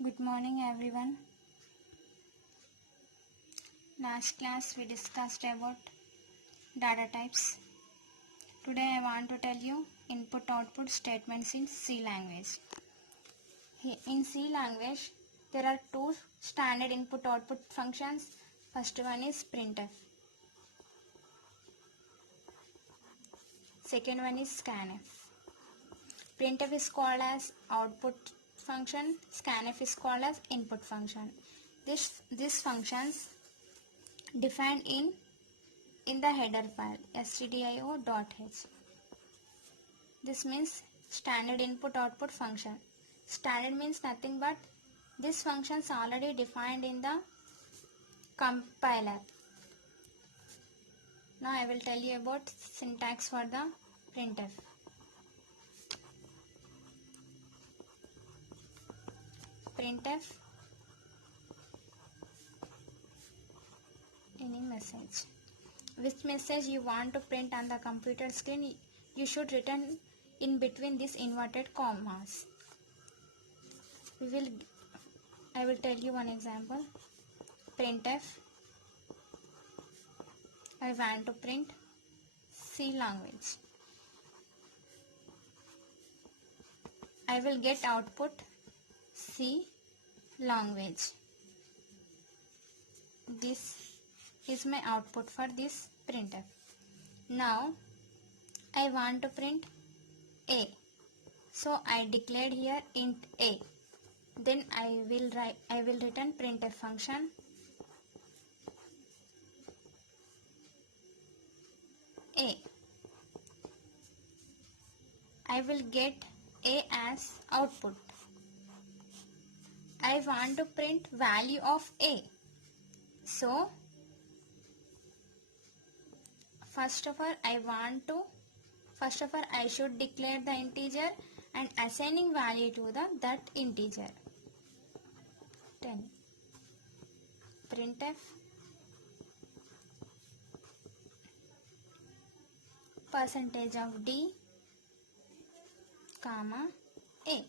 Good morning everyone. Last class we discussed about data types. Today I want to tell you input-output statements in C language. In C language there are two standard input-output functions. First one is printf. Second one is scanf. Printf is called as output function. Scanf is called as input function. These functions defined in the header file stdio.h. This means standard input output function. Standard means nothing but this function is already defined in the compiler. Now I will tell you about syntax for the printf. Printf any message. Which message you want to print on the computer screen, you should return in between these inverted commas. I will tell you one example. Printf, I want to print C language. I will get output C language. This is my output for this printf. Now I want to print A. So I declared here int A. Then I will return printf function A. I will get A as output. I want to print value of A. So first of all I should declare the integer and assigning value to that integer. 10. Printf percentage of D comma A.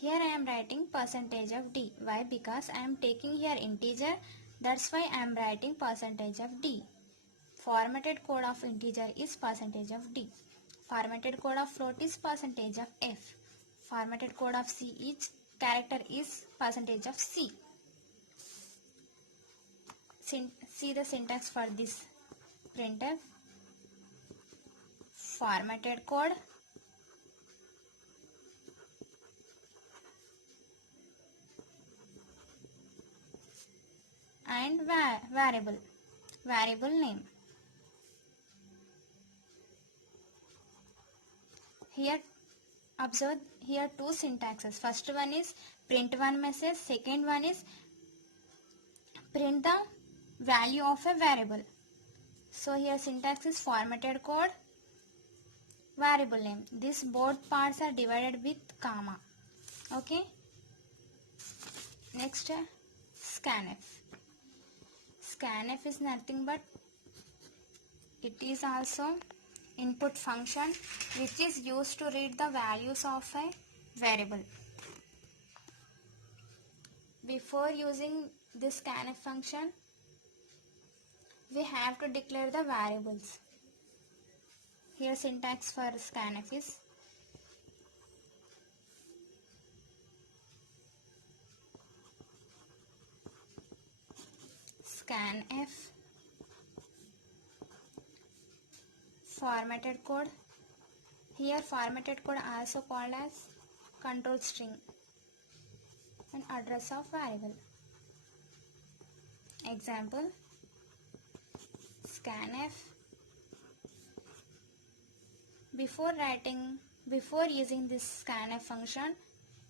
Here I am writing percentage of D. Why? Because I am taking here integer. That's why I am writing percentage of D. Formatted code of integer is percentage of D. Formatted code of float is percentage of F. Formatted code of C each character is percentage of C. See the syntax for this printf. Formatted code and variable name. Here observe here two syntaxes. First one is print one message. Second one is print the value of a variable. So here syntax is formatted code, variable name. These both parts are divided with comma. Okay. Next scanf. Scanf is nothing but it is also input function which is used to read the values of a variable. Before using this scanf function, we have to declare the variables. Here syntax for scanf is scanf formatted code. Here formatted code also called as control string and address of variable. Example scanf. Before using this scanf function,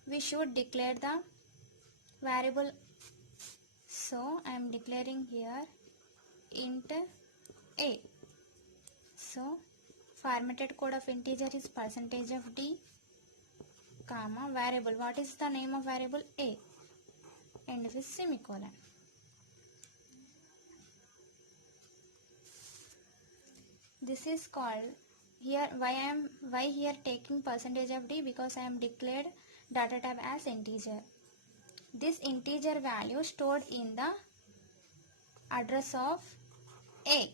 we should declare the variable. So I am declaring here int A. So formatted code of integer is percentage of D comma variable. What is the name of variable? A. End with semicolon. This is called here why here taking percentage of D, because I am declared data type as integer. This integer value stored in the address of A.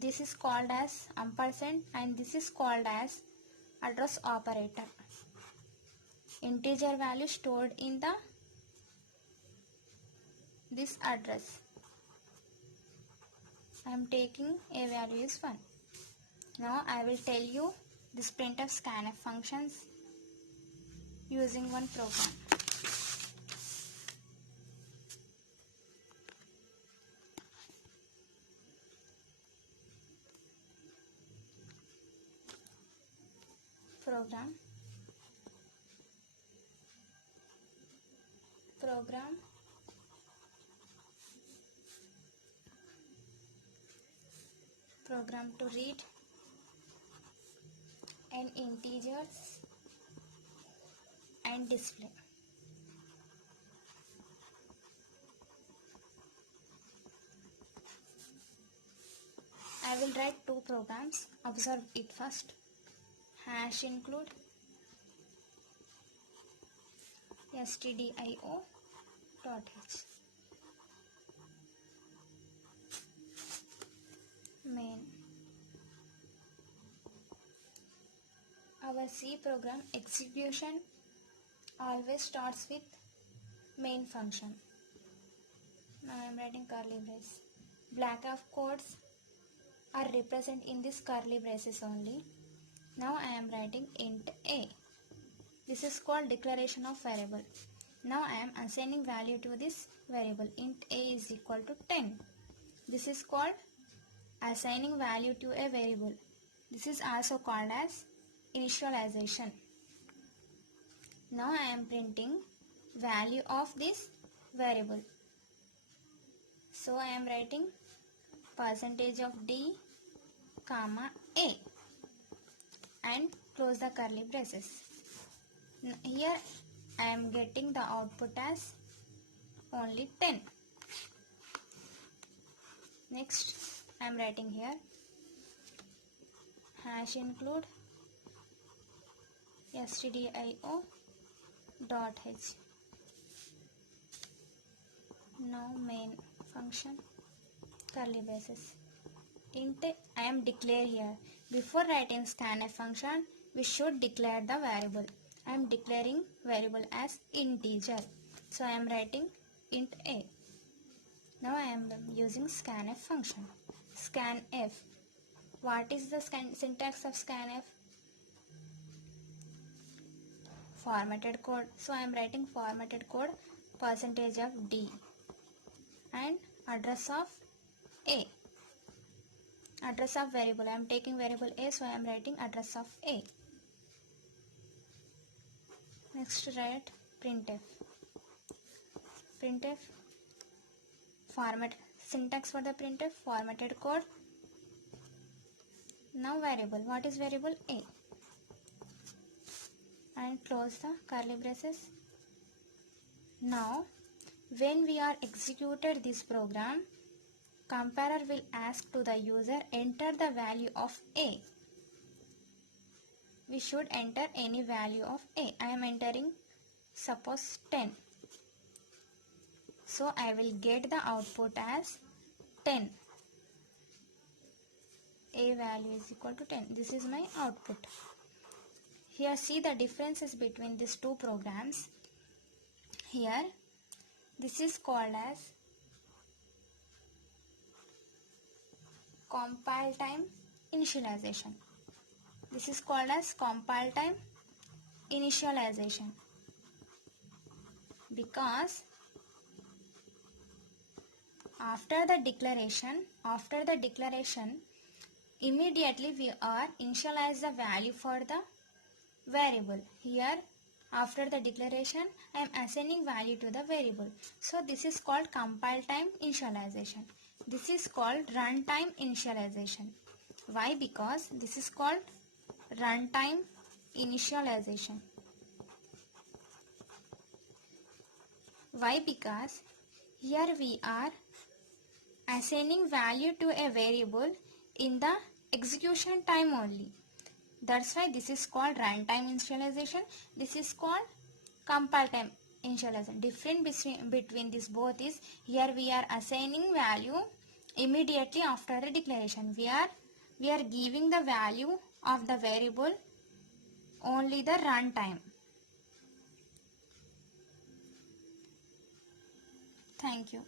This is called as ampersand and this is called as address operator. Integer value stored in this address. I am taking A value is 1. Now I will tell you this printf scanf functions using one program. Program to read an integers and display. I will write two programs. Observe it first. Hash include stdio.h main. Our C program execution always starts with main function. Now I am writing curly brace. Block of codes are represented in this curly braces only. Now I am writing int a. This is called declaration of variable. Now I am assigning value to this variable. Int a is equal to 10. This is called assigning value to a variable. This is also called as initialization. Now I am printing value of this variable. So I am writing percentage of d comma a and close the curly braces. Here I am getting the output as only 10. Next I am writing here hash include stdio.h. Now main function curly braces. Int I am declare here. Before writing scanf function, we should declare the variable. I am declaring variable as integer. So I am writing int a. Now I am using scanf function. Scanf. What is the syntax of scanf? Formatted code. So I am writing formatted code percentage of d and address of a. Address of variable. I am taking variable a, so I am writing address of a. Next write printf. Printf format syntax for the printf formatted code. Now variable. What is variable? A. And close the curly braces. Now when we are executed this program, compiler will ask to the user enter the value of a. We should enter any value of a. I am entering suppose 10. So I will get the output as 10. A value is equal to 10. This is my output. Here see the differences between these two programs. Here this is called as compile time initialization. This is called as compile time initialization because after the declaration immediately we are initialize the value for the variable. Here after the declaration I am assigning value to the variable. So this is called compile time initialization. This is called runtime initialization. Why? Because this is called runtime initialization. Why? Because here we are assigning value to a variable in the execution time only. That's why this is called runtime initialization. This is called compile time initialization. Difference between this both is, here we are assigning value immediately after the declaration. We are giving the value of the variable only the runtime. Thank you.